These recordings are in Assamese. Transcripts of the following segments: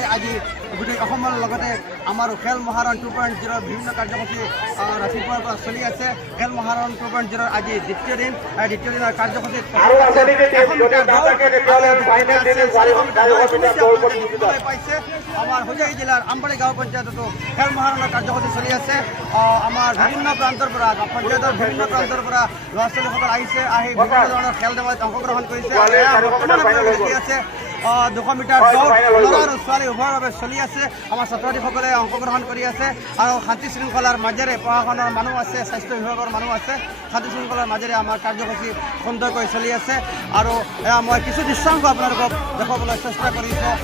উপলক্ষে আজি গোটেই অসমৰ লগতে আমাৰ খেল মহাৰণ 2.0 বিভিন্ন কাৰ্যসূচী ৰাতিপুৱাৰ পৰা চলি আছে। খেল মহাৰণ 2.0 আজি দ্বিতীয় দিনৰ কাৰ্যসূচীত পাইছে। আমাৰ হোজাই জিলাৰ আমবাৰী গাঁও পঞ্চায়ততো খেল মহাৰণৰ কাৰ্যসূচী চলি আছে। আমাৰ বিভিন্ন প্ৰান্তৰ পৰা পঞ্চায়তৰ বিভিন্ন প্ৰান্তৰ পৰা ল'ৰা ছোৱালীসকল আহিছে, আহি বিভিন্ন ধৰণৰ খেল ধেমালিত অংশগ্ৰহণ কৰিছে। বৰ্তমান আপোনালোকে দেখি আছে 200 মিটাৰ দৌৰ ল'ৰা আৰু ছোৱালী উভয়ৰ বাবে চলি আছে। আমাৰ ছাত্ৰ ছাত্ৰীসকলে অংশগ্ৰহণ কৰি আছে আৰু শান্তি শৃংখলাৰ মাজেৰে প্ৰশাসনৰ মানুহ আছে, স্বাস্থ্য বিভাগৰ মানুহ আছে, শান্তি শৃংখলাৰ মাজেৰে আমাৰ কাৰ্যসূচী সুন্দৰকৈ চলি আছে। আৰু মই কিছু দৃশ্যাংশ আপোনালোকক দেখুৱাবলৈ চেষ্টা কৰিছোঁ।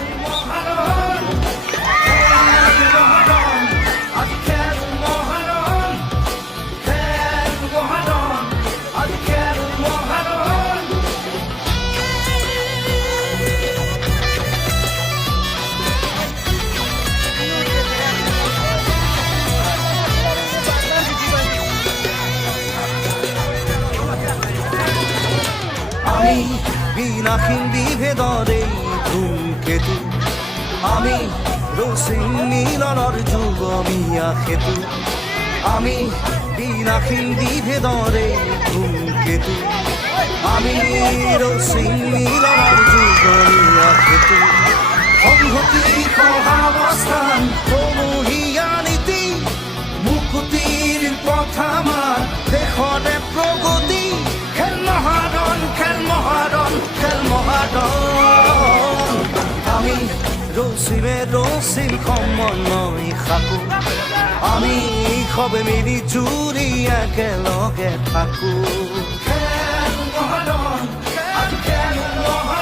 আমি বিনাশীন বিভেদৰে ধূমকেতু, আমি ৰচিন মিলনৰ যুগমীয়া সেতু। আমি বিনাশীন বিভেদৰে ধূমকেতু, আমি ৰচিন মিলনৰ যুগমীয়া সেতু। সংহতি সহাৱস্থান সমূহীয়া নীতি, মুকুতিৰ পথামান দেশতে প্ৰগতি। খেল মহাৰণ, খেল মহাৰণ, খেল মহাৰণ। আমি ৰচিমে ৰচিম সমন্বয় সাকো, আমি সবে মিলি জুৰি একেলগে থাকো। খেল মহাৰণ, খেল মহাৰণ।